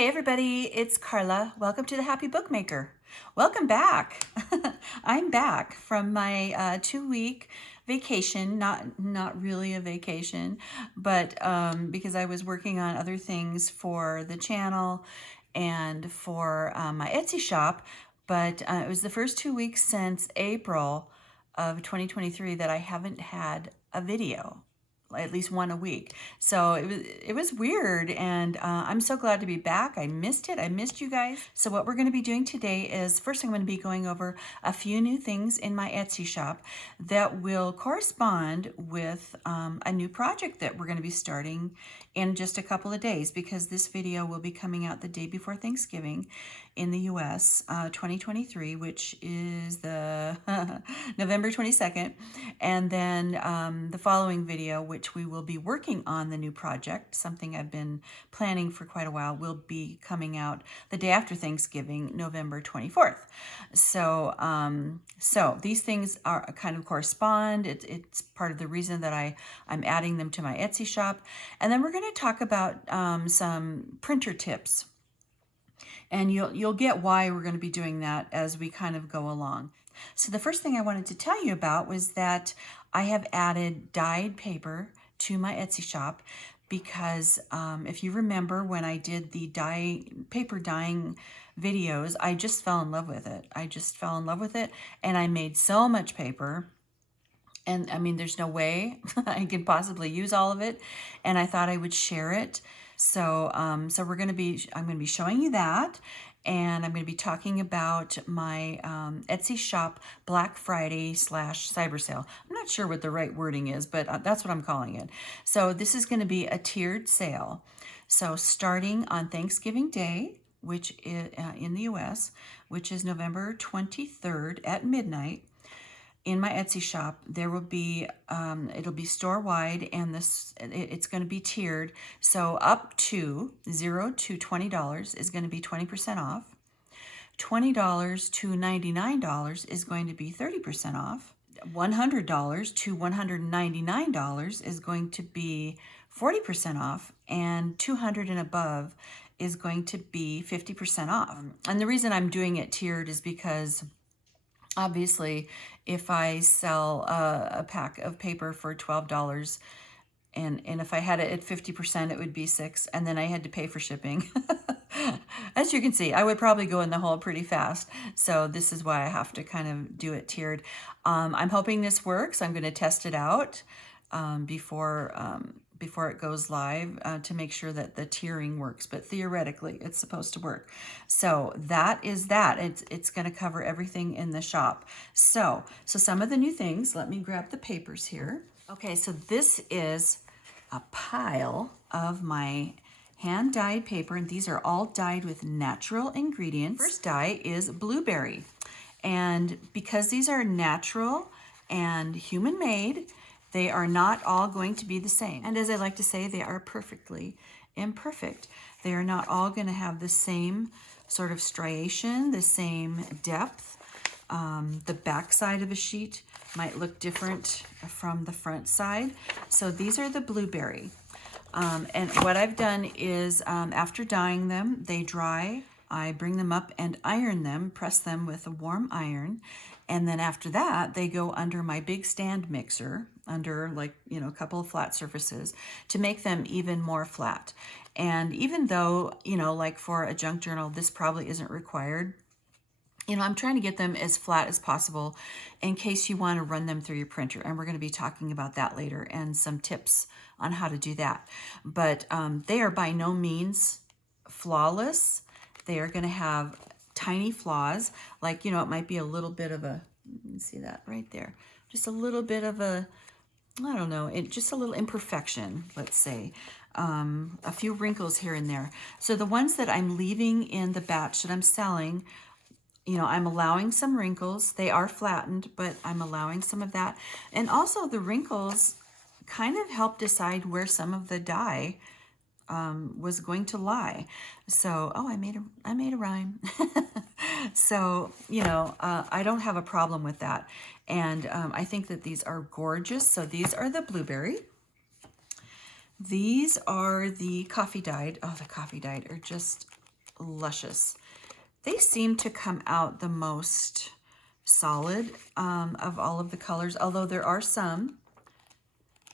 Hey everybody, it's Carla. Welcome to the Happy Bookmaker. Welcome back. I'm back from my 2-week vacation, not really a vacation, but because I was working on other things for the channel and for my Etsy shop, but it was the first 2 weeks since April of 2023 that I haven't had a video, at least one a week. So it was weird, and I'm so glad to be back. I missed it. I missed you guys. So what we're going to be doing today is, first I'm going to be going over a few new things in my Etsy shop that will correspond with a new project that we're going to be starting in just a couple of days, because this video will be coming out the day before Thanksgiving in the US, 2023, which is the November 22nd. And then the following video, which we will be working on the new project, something I've been planning for quite a while, will be coming out the day after Thanksgiving, November 24th. So, so these things are kind of correspond. It's part of the reason that I'm adding them to my Etsy shop. And then we're going to talk about some printer tips. And you'll get why we're going to be doing that as we kind of go along. So the first thing I wanted to tell you about was that I have added dyed paper to my Etsy shop, because if you remember when I did the paper dyeing videos, I just fell in love with it. And I made so much paper. And I mean, there's no way I could possibly use all of it. And I thought I would share it. So, I'm going to be showing you that. And I'm going to be talking about my Etsy shop Black Friday / cyber sale. I'm not sure what the right wording is, but that's what I'm calling it. So this is going to be a tiered sale. So starting on Thanksgiving Day, which is in the US, which is November 23rd at midnight, in my Etsy shop, there will be, it'll be store-wide, and it's going to be tiered. So up to $0 to $20 is going to be 20% off. $20 to $99 is going to be 30% off. $100 to $199 is going to be 40% off, and $200 and above is going to be 50% off. And the reason I'm doing it tiered is because obviously, if I sell a pack of paper for $12, and if I had it at 50%, it would be $6, and then I had to pay for shipping. As you can see, I would probably go in the hole pretty fast. So this is why I have to kind of do it tiered. I'm hoping this works. I'm going to test it out before it goes live to make sure that the tiering works, but theoretically it's supposed to work. So that is that. It's going to cover everything in the shop. So some of the new things, let me grab the papers here. Okay, so this is a pile of my hand-dyed paper, and these are all dyed with natural ingredients. First dye is blueberry, and because these are natural and human-made, they are not all going to be the same. And as I like to say, they are perfectly imperfect. They are not all going to have the same sort of striation, the same depth. The back side of a sheet might look different from the front side. So these are the blueberry. And what I've done is after dyeing them, they dry. I bring them up and iron them, press them with a warm iron. And then after that, they go under my big stand mixer, under a couple of flat surfaces, to make them even more flat. And even though, like for a junk journal, this probably isn't required, I'm trying to get them as flat as possible in case you want to run them through your printer. And we're going to be talking about that later and some tips on how to do that. But they are by no means flawless. They are going to have tiny flaws, like, it might be a little bit of a, you can see that right there, just a little bit of a, I don't know, just a little imperfection, let's say, a few wrinkles here and there. So the ones that I'm leaving in the batch that I'm selling, I'm allowing some wrinkles. They are flattened, but I'm allowing some of that. And also the wrinkles kind of help decide where some of the dye was going to lie. So, oh, I made a rhyme. So, I don't have a problem with that. And I think that these are gorgeous. So these are the blueberry. These are the coffee dyed. Oh, the coffee dyed are just luscious. They seem to come out the most solid of all of the colors, although there are some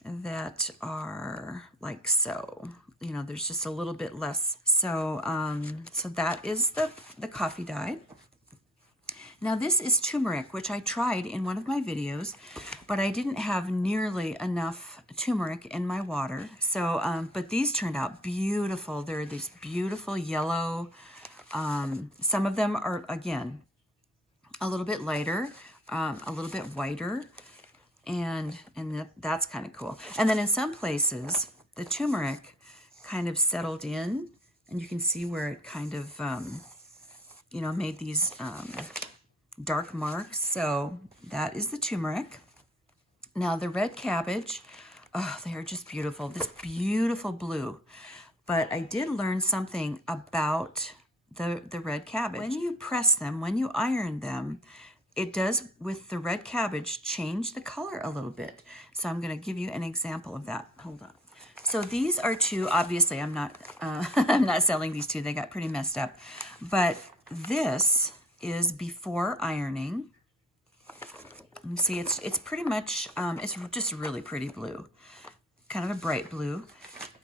that are like so. You know, there's just a little bit less. So, so that is the coffee dye. Now this is turmeric, which I tried in one of my videos, but I didn't have nearly enough turmeric in my water. So, but these turned out beautiful. They're these beautiful yellow. Some of them are, again, a little bit lighter, a little bit whiter, and that's kind of cool. And then in some places, the turmeric kind of settled in, and you can see where it kind of, you know, made these dark marks. So that is the turmeric. Now the red cabbage, oh, they are just beautiful. This beautiful blue. But I did learn something about the red cabbage. When you press them, when you iron them, it does, with the red cabbage, change the color a little bit. So I'm going to give you an example of that. Hold on. So these are two, obviously I'm not I'm not selling these two. They got pretty messed up. But this is before ironing. You see, it's pretty much, it's just really pretty blue, kind of a bright blue.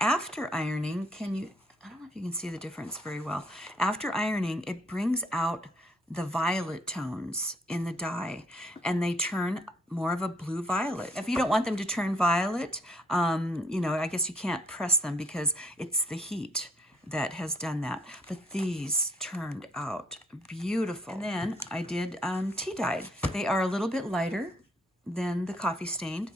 After ironing, I don't know if you can see the difference very well. After ironing, it brings out the violet tones in the dye, and they turn more of a blue violet. If you don't want them to turn violet, you know, I guess you can't press them because it's the heat that has done that. But these turned out beautiful. And then I did tea dyed. They are a little bit lighter than the coffee stained.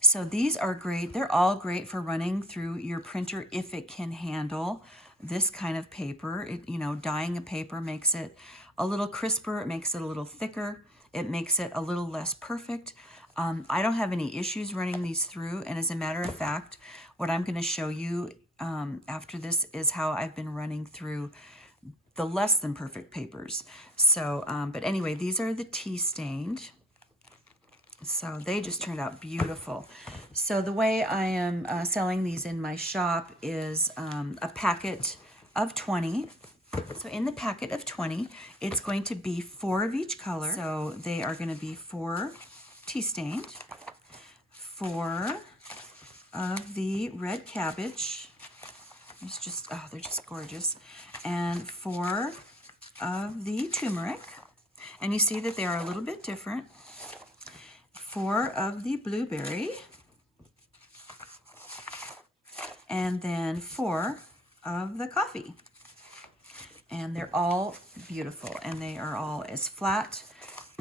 So these are great. They're all great for running through your printer if it can handle this kind of paper. You know, dyeing a paper makes it a little crisper. It makes it a little thicker. It makes it a little less perfect. I don't have any issues running these through. And as a matter of fact, what I'm going to show you after this is how I've been running through the less than perfect papers. So, but anyway, these are the tea stained. So they just turned out beautiful. So the way I am selling these in my shop is a packet of 20. So in the packet of 20, it's going to be 4 of each color. So they are going to be 4 tea stained, 4 of the red cabbage. It's just, oh, they're just gorgeous. And 4 of the turmeric. And you see that they are a little bit different. 4 of the blueberry. And then 4 of the coffee. And they're all beautiful. And they are all as flat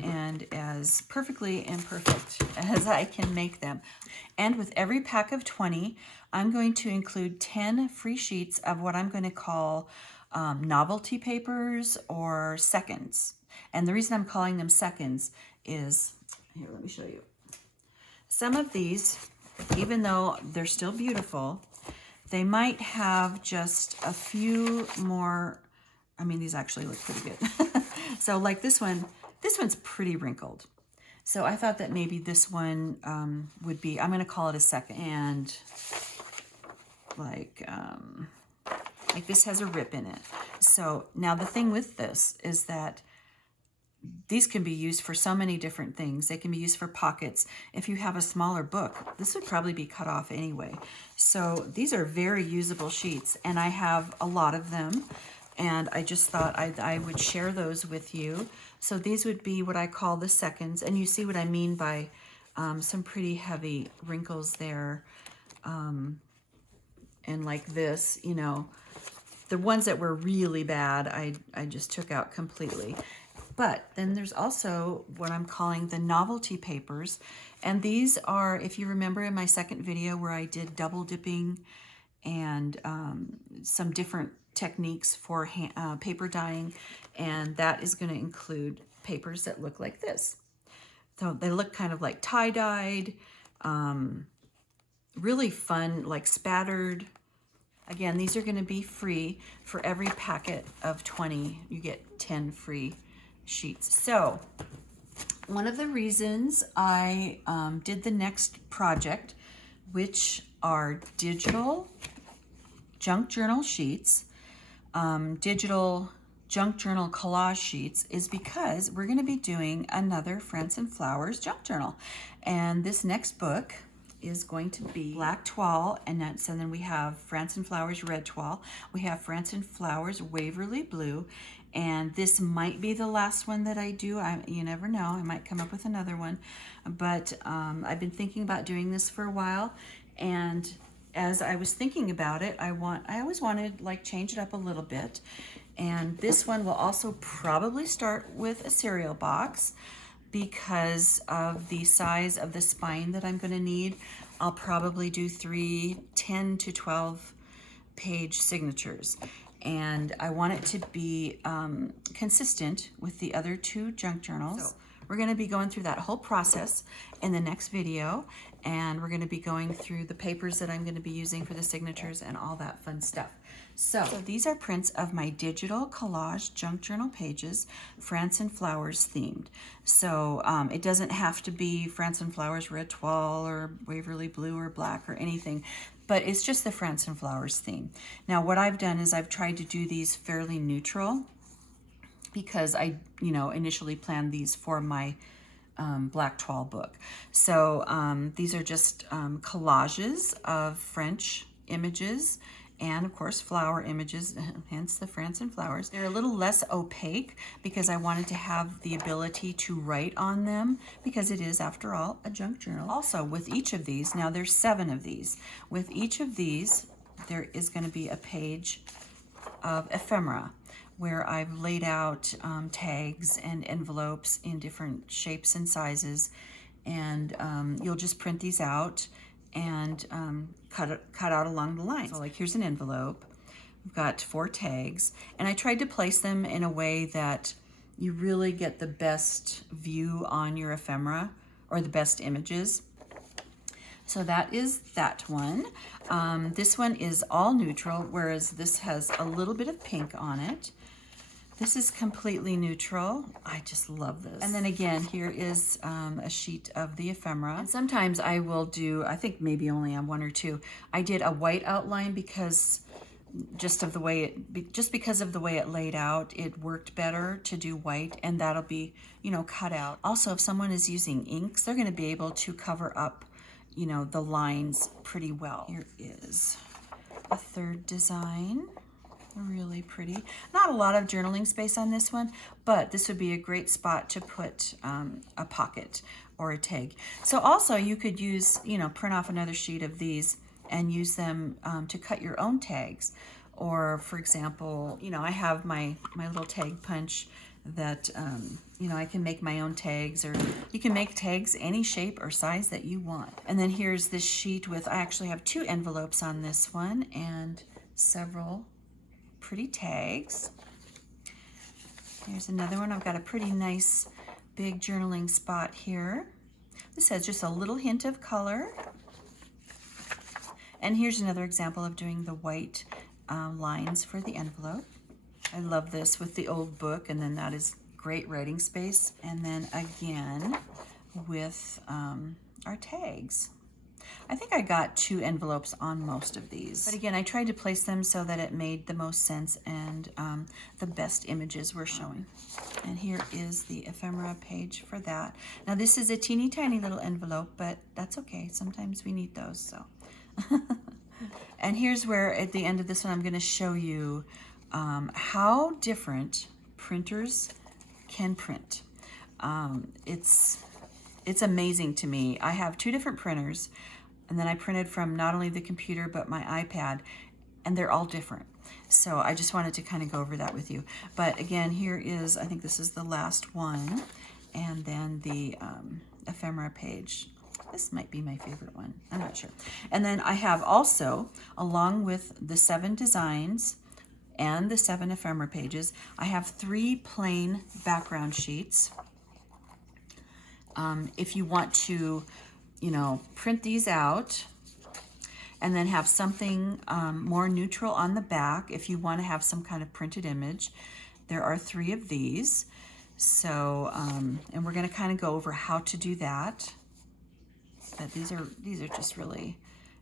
and as perfectly imperfect as I can make them. And with every pack of 20, I'm going to include 10 free sheets of what I'm going to call novelty papers or seconds. And the reason I'm calling them seconds is, here, let me show you. Some of these, even though they're still beautiful, they might have just a few more. I mean, these actually look pretty good. So like this one's pretty wrinkled. So I thought that maybe this one would be, I'm going to call it a second. And like this has a rip in it. So now the thing with this is that these can be used for so many different things. They can be used for pockets. If you have a smaller book, this would probably be cut off anyway. So these are very usable sheets, and I have a lot of them. And I just thought I would share those with you. So these would be what I call the seconds. And you see what I mean by some pretty heavy wrinkles there. And like this, you know, the ones that were really bad, I just took out completely. But then there's also what I'm calling the novelty papers. And these are, if you remember in my second video where I did double dipping and some different techniques for paper dyeing, and that is going to include papers that look like this. So they look kind of like tie-dyed, really fun, like spattered. Again, these are going to be free for every packet of 20. You get 10 free sheets. So one of the reasons I did the next project, which are digital junk journal sheets, digital junk journal collage sheets is because we're going to be doing another Friends and Flowers junk journal. And this next book is going to be black toile, and then we have Friends and Flowers red toile. We have Friends and Flowers Waverly blue, and this might be the last one that I do. You never know, I might come up with another one, but I've been thinking about doing this for a while, and as I was thinking about it, I always wanted like change it up a little bit. And this one will also probably start with a cereal box because of the size of the spine that I'm going to need. I'll probably do 10 to 12 page signatures. And I want it to be consistent with the other two junk journals. So we're going to be going through that whole process in the next video, and we're going to be going through the papers that I'm going to be using for the signatures and all that fun stuff. So these are prints of my digital collage junk journal pages, Friends and Flowers themed. So it doesn't have to be Friends and Flowers red toile or Waverly blue or black or anything, but it's just the Friends and Flowers theme. Now what I've done is I've tried to do these fairly neutral because I initially planned these for my black toile book. So these are just collages of French images and of course flower images, hence the Friends and Flowers. They're a little less opaque because I wanted to have the ability to write on them because it is, after all, a junk journal. Also, with each of these, now there's 7 of these, with each of these there is going to be a page of ephemera where I've laid out tags and envelopes in different shapes and sizes, and you'll just print these out and cut out along the line. So like here's an envelope, we've got 4 tags, and I tried to place them in a way that you really get the best view on your ephemera or the best images. So that is that one. This one is all neutral, whereas this has a little bit of pink on it. This is completely neutral. I just love this. And then again, here is a sheet of the ephemera. And sometimes I will do, I think maybe only on 1 or 2. I did a white outline because just because of the way it laid out, it worked better to do white, and that'll be, cut out. Also, if someone is using inks, they're gonna be able to cover up, the lines pretty well. Here is a 3rd design. Really pretty. Not a lot of journaling space on this one, but this would be a great spot to put a pocket or a tag. So also you could use, print off another sheet of these and use them to cut your own tags. Or for example, I have my little tag punch that, I can make my own tags, or you can make tags any shape or size that you want. And then here's this sheet with, I actually have 2 envelopes on this one and several pretty tags. Here's another one. I've got a pretty nice big journaling spot here. This has just a little hint of color. And here's another example of doing the white lines for the envelope. I love this with the old book, and then that is great writing space. And then again with our tags. I think I got 2 envelopes on most of these. But again, I tried to place them so that it made the most sense and the best images were showing. And here is the ephemera page for that. Now this is a teeny tiny little envelope, but that's okay. Sometimes we need those, so. And here's where at the end of this one, I'm gonna show you how different printers can print. It's amazing to me. I have 2 different printers, and then I printed from not only the computer but my iPad, and they're all different. So I just wanted to kind of go over that with you. But again, here is, I think this is the last one, and then the ephemera page. This might be my favorite one, I'm not sure. And then I have also, along with the 7 designs and the 7 ephemera pages, I have 3 plain background sheets. If you want to, print these out and then have something more neutral on the back, if you want to have some kind of printed image, there are 3 of these. So, and we're going to kind of go over how to do that. But these are just really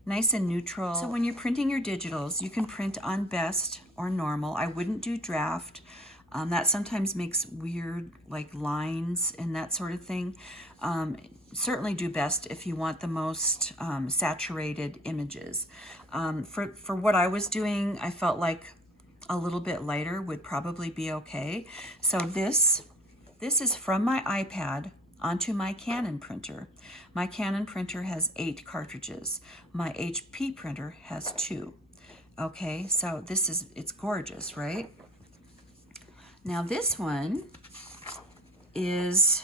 nice and neutral. So when you're printing your digitals, you can print on best or normal. I wouldn't do draft. That sometimes makes weird like lines and that sort of thing. Certainly do best if you want the most saturated images. For what I was doing, I felt like a little bit lighter would probably be okay. So this is from my iPad onto my Canon printer. My Canon printer has 8 cartridges. My HP printer has 2. Okay, so it's gorgeous, right? Now this one is,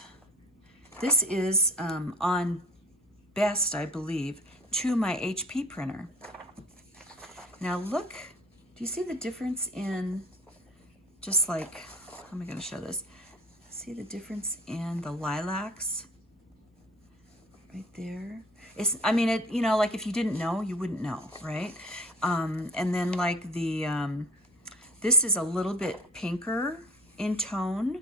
on best, I believe, to my HP printer. Now look, do you see the difference in, just like, how am I going to show this? See the difference in the lilacs right there? I mean, it, you know, like if you didn't know, you wouldn't know, right? And then like this is a little bit pinker in tone,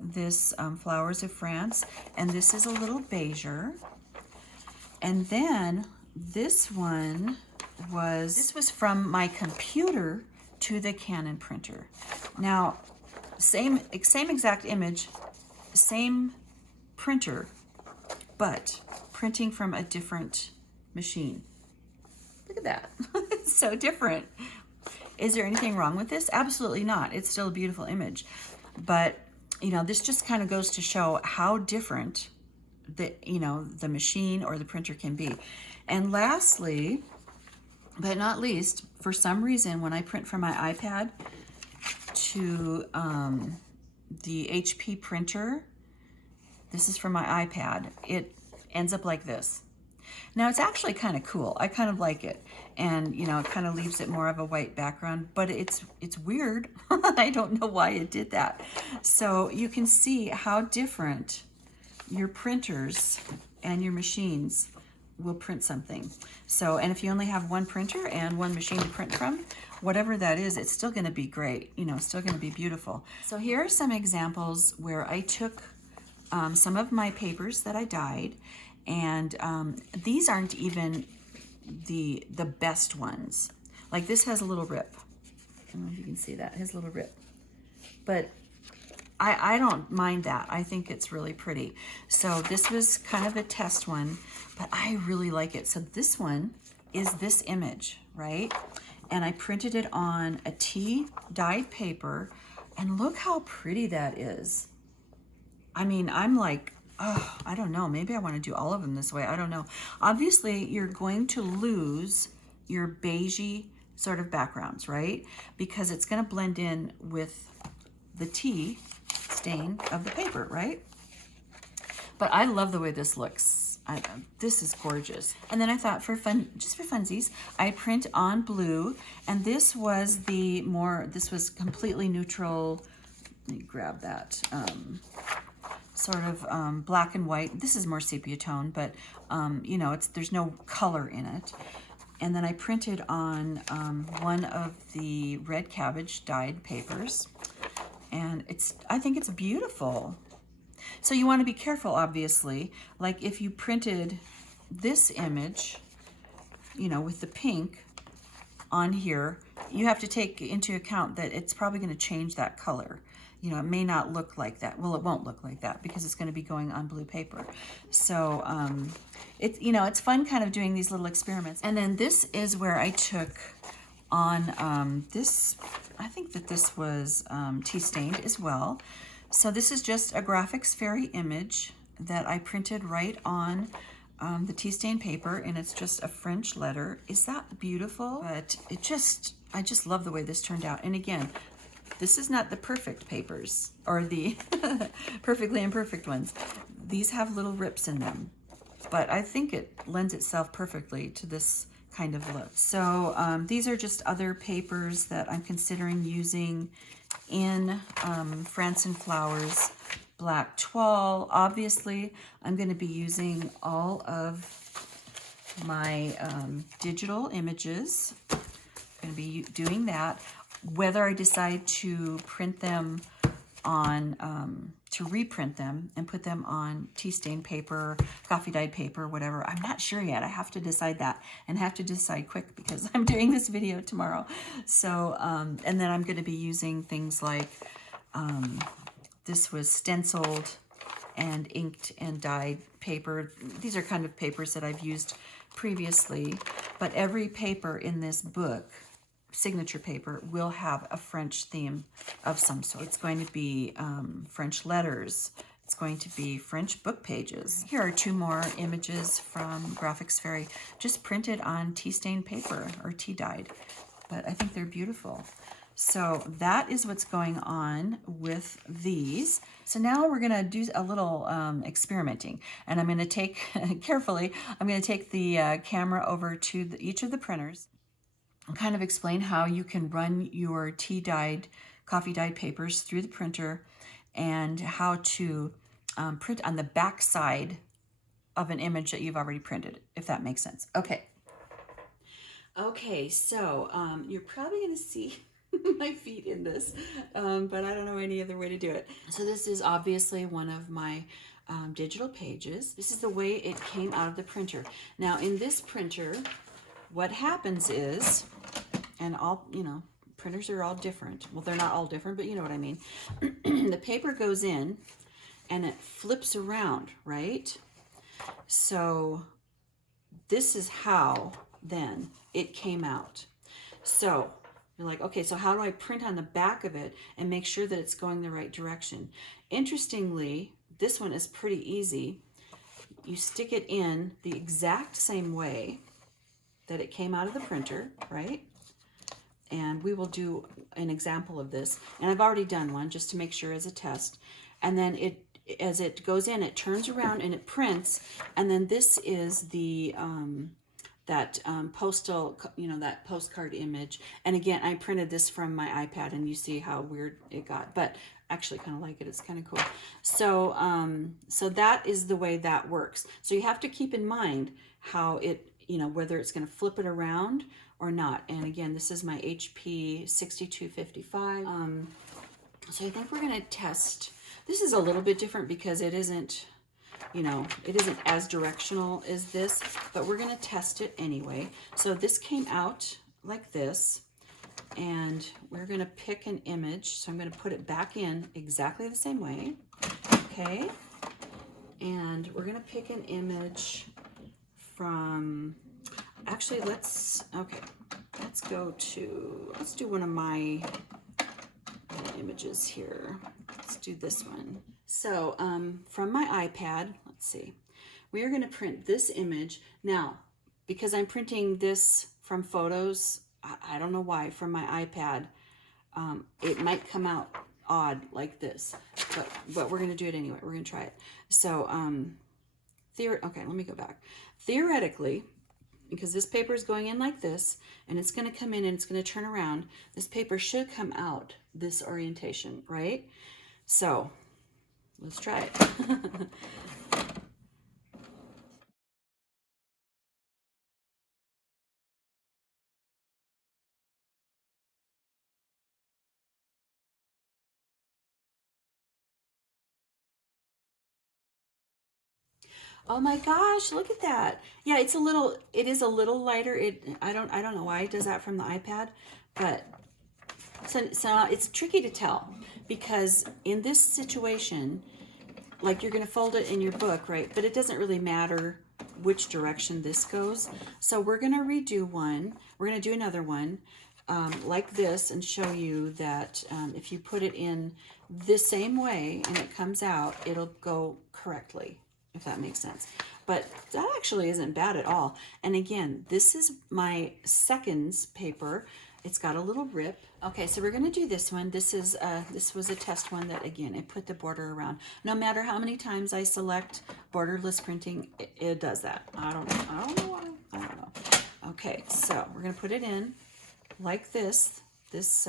this Flowers of France, and this is a little beigeur. And then this one this was from my computer to the Canon printer. Now, same exact image, same printer, but printing from a different machine. Look at that. It's so different. Is there anything wrong with this? Absolutely not. It's still a beautiful image. But, you know, this just kind of goes to show how different the machine or the printer can be. And lastly, but not least, for some reason, when I print from my iPad to the HP printer, this is from my iPad, it ends up like this. Now it's actually kind of cool. I kind of like it. And you know, it kind of leaves it more of a white background, but it's weird. I don't know why it did that. So you can see how different your printers and your machines will print something. So, and if you only have one printer and one machine to print from, whatever that is, it's still gonna be great, you know, it's still gonna be beautiful. So here are some examples where I took some of my papers that I dyed, and these aren't even the best ones. Like this has a little rip. I don't know if you can see that, it has a little rip. But I don't mind that. I think it's really pretty. So this was kind of a test one, but I really like it. So this one is this image, right? And I printed it on a tea dyed paper, and look how pretty that is. I mean, I'm like, oh, I don't know, maybe I want to do all of them this way. I don't know. Obviously, you're going to lose your beigey sort of backgrounds, right? Because it's going to blend in with the tea stain of the paper, right? But I love the way this looks. This is gorgeous. And then I thought for fun, just for funsies, I print on blue, and this was this was completely neutral. Let me grab that. Sort of black and white. This is more sepia tone, but you know, there's no color in it. And then I printed on one of the red cabbage dyed papers, and I think it's beautiful. So you want to be careful, obviously. Like if you printed this image, you know, with the pink on here, you have to take into account that it's probably going to change that color. You know, it may not look like that. Well, it won't look like that because it's going to be going on blue paper. So you know, it's fun kind of doing these little experiments. And then this is where I took on this, I think that this was tea stained as well. So this is just a Graphics Fairy image that I printed right on the tea stained paper, and it's just a French letter. Is that beautiful? But I just love the way this turned out. And again, this is not the perfect papers or the perfectly imperfect ones. These have little rips in them, but I think it lends itself perfectly to this kind of look. So these are just other papers that I'm considering using in France and Flowers Black Toile. Obviously, I'm going to be using all of my digital images. I'm going to be doing that. Whether I decide to print them on, to reprint them and put them on tea stain paper, coffee dyed paper, whatever. I'm not sure yet. I have to decide that and have to decide quick because I'm doing this video tomorrow. So, and then I'm going to be using things like, this was stenciled and inked and dyed paper. These are kind of papers that I've used previously, but every paper in this book, signature paper, will have a French theme of some sort. It's going to be French letters. It's going to be French book pages. Here are two more images from Graphics Fairy, just printed on tea stained paper or tea dyed, but I think they're beautiful. So that is what's going on with these. So now we're gonna do a little experimenting, and I'm gonna take, carefully, I'm gonna take the camera over to each of the printers and kind of explain how you can run your tea dyed, coffee dyed papers through the printer and how to print on the back side of an image that you've already printed, if that makes sense. Okay. Okay, so you're probably gonna see my feet in this, but I don't know any other way to do it. So this is obviously one of my digital pages. This is the way it came out of the printer. Now in this printer, what happens is, and all, you know, printers are all different. Well, they're not all different, but you know what I mean. The paper goes in and it flips around, right? So this is how then it came out. So you're like, okay, so how do I print on the back of it and make sure that it's going the right direction? Interestingly, this one is pretty easy. You stick it in the exact same way that it came out of the printer, right? And we will do an example of this. And I've already done one just to make sure as a test. And then it, as it goes in, it turns around and it prints. And then this is the, postal, you know, that postcard image. And again, I printed this from my iPad and you see how weird it got, but actually kind of like it. It's kind of cool. So, so that is the way that works. So you have to keep in mind how it, you know, whether it's going to flip it around or not. And again, this is my HP 6255. So I think we're going to test. This is a little bit different because it isn't, you know, it isn't as directional as this, but we're going to test it anyway. So this came out like this, and we're going to pick an image. So I'm going to put it back in exactly the same way. Okay. And we're going to pick an image from, actually, let's do one of my images here. Let's do this one. So from my iPad, let's see, we are going to print this image. Now, because I'm printing this from photos, I don't know why, from my iPad, it might come out odd like this, but we're going to do it anyway. We're going to try it. So, okay, let me go back. Theoretically, because this paper is going in like this, and it's going to come in and it's going to turn around, this paper should come out this orientation, right? So let's try it. Oh my gosh, look at that. Yeah, it is a little lighter. I don't know why it does that from the iPad, but so it's tricky to tell because in this situation, like you're going to fold it in your book, right? But it doesn't really matter which direction this goes. So we're going to redo one. We're going to do another one like this and show you that if you put it in the same way and it comes out, it'll go correctly, if that makes sense. But that actually isn't bad at all. And again, this is my seconds paper. It's got a little rip. Okay, so we're going to do this one. This was a test one that, again, it put the border around. No matter how many times I select borderless printing, it does that. I don't know why. I don't know. Okay, so we're going to put it in like this. This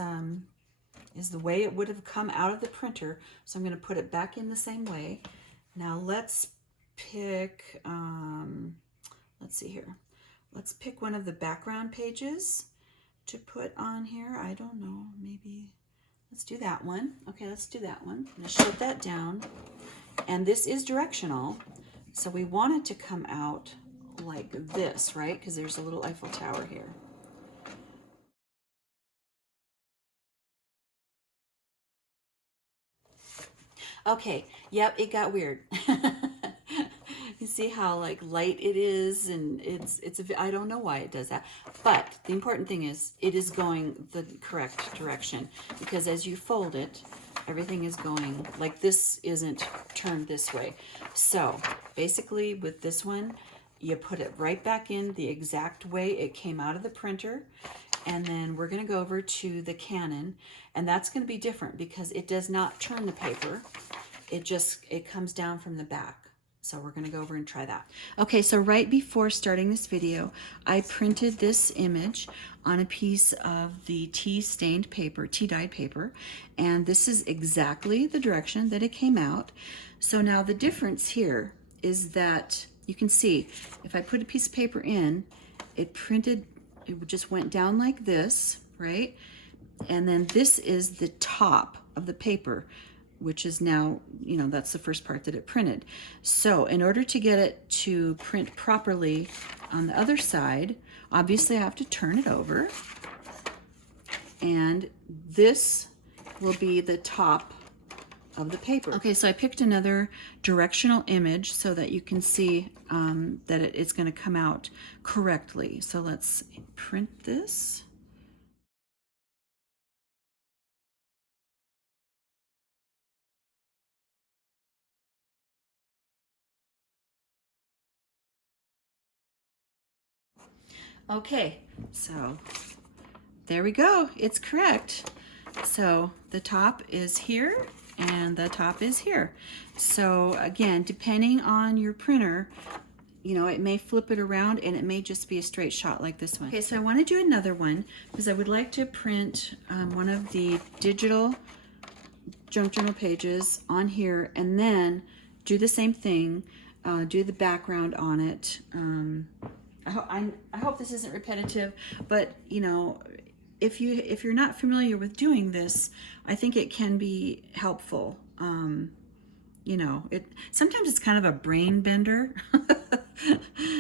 is the way it would have come out of the printer. So I'm going to put it back in the same way. Now let's pick, let's see here. Let's pick one of the background pages to put on here. I don't know, maybe Let's do that one. Okay, let's do that one. I'm gonna shut that down. And this is directional, so we want it to come out like this, right? Because there's a little Eiffel Tower here. Okay, yep, it got weird. You see how like light it is, and I don't know why it does that. But the important thing is it is going the correct direction, because as you fold it, everything is going like this isn't turned this way. So basically with this one, you put it right back in the exact way it came out of the printer. And then we're going to go over to the Canon, and that's going to be different because it does not turn the paper. It comes down from the back. So we're going to go over and try that. Okay, so right before starting this video, I printed this image on a piece of the tea-stained paper, tea-dyed paper, and this is exactly the direction that it came out. So now the difference here is that you can see if I put a piece of paper in, it just went down like this, right? And then this is the top of the paper, which is now, that's the first part that it printed. So in order to get it to print properly on the other side, obviously I have to turn it over. And this will be the top of the paper. Okay, so I picked another directional image so that you can see that it's going to come out correctly. So let's print this. Okay, so there we go. It's correct. So the top is here and the top is here. So again, depending on your printer, it may flip it around and it may just be a straight shot like this one. Okay, so I want to do another one because I would like to print one of the digital junk journal pages on here and then do the same thing, do the background on it. I hope this isn't repetitive, but if you're not familiar with doing this, I think it can be helpful. Sometimes it's kind of a brain bender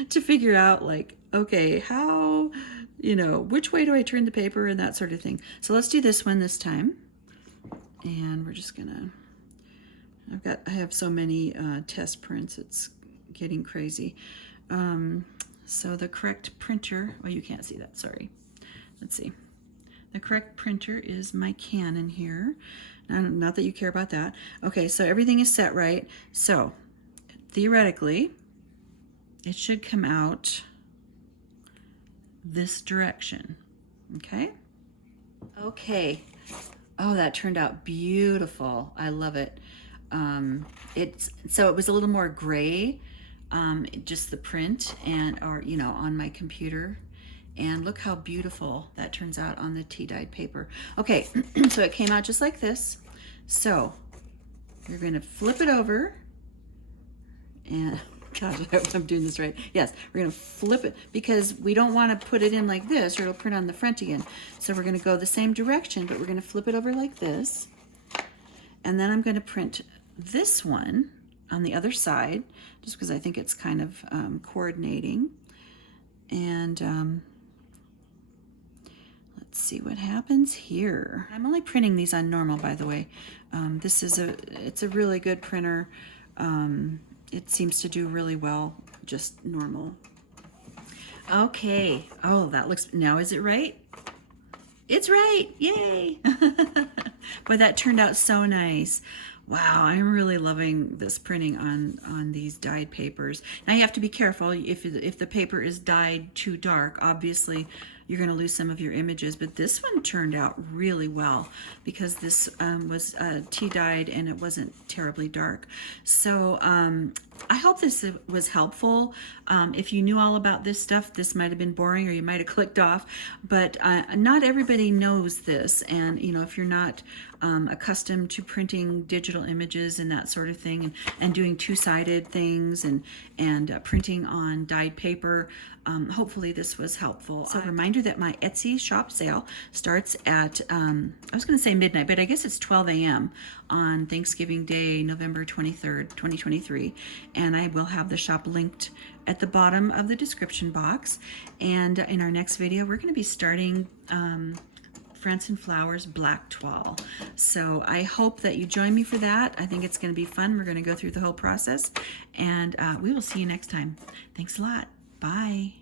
to figure out like, okay, how, which way do I turn the paper and that sort of thing. So let's do this one this time. And we're just gonna, I have so many test prints, it's getting crazy. So the correct printer, well, you can't see that, sorry. Let's see. The correct printer is my Canon here. Not that you care about that. Okay, so everything is set right. So theoretically, it should come out this direction, okay? Okay, oh, that turned out beautiful. I love it. So it was a little more gray, just the print on my computer. And look how beautiful that turns out on the tea-dyed paper. Okay, so it came out just like this. So you're gonna flip it over and, gosh, I hope I'm doing this right. Yes, we're gonna flip it because we don't wanna put it in like this or it'll print on the front again. So we're gonna go the same direction, but we're gonna flip it over like this. And then I'm gonna print this one on the other side, just because I think it's kind of coordinating. And let's see what happens here. I'm only printing these on normal, by the way. It's a really good printer. It seems to do really well, just normal. Okay, oh, that looks, now is it right? It's right, yay! Boy, that turned out so nice. Wow, I'm really loving this printing on these dyed papers. Now you have to be careful if the paper is dyed too dark, obviously you're going to lose some of your images, but this one turned out really well because this was tea dyed and it wasn't terribly dark. So I hope this was helpful. If you knew all about this stuff, this might have been boring or you might have clicked off, but not everybody knows this. And if you're not accustomed to printing digital images and that sort of thing, and doing two-sided things and printing on dyed paper, hopefully this was helpful. So reminder reminder that my Etsy shop sale starts at, I was going to say midnight, but I guess it's 12 a.m. on Thanksgiving Day, November 23rd, 2023. And I will have the shop linked at the bottom of the description box. And in our next video, we're going to be starting France and Flowers Black Toile. So I hope that you join me for that. I think it's going to be fun. We're going to go through the whole process, and we will see you next time. Thanks a lot. Bye.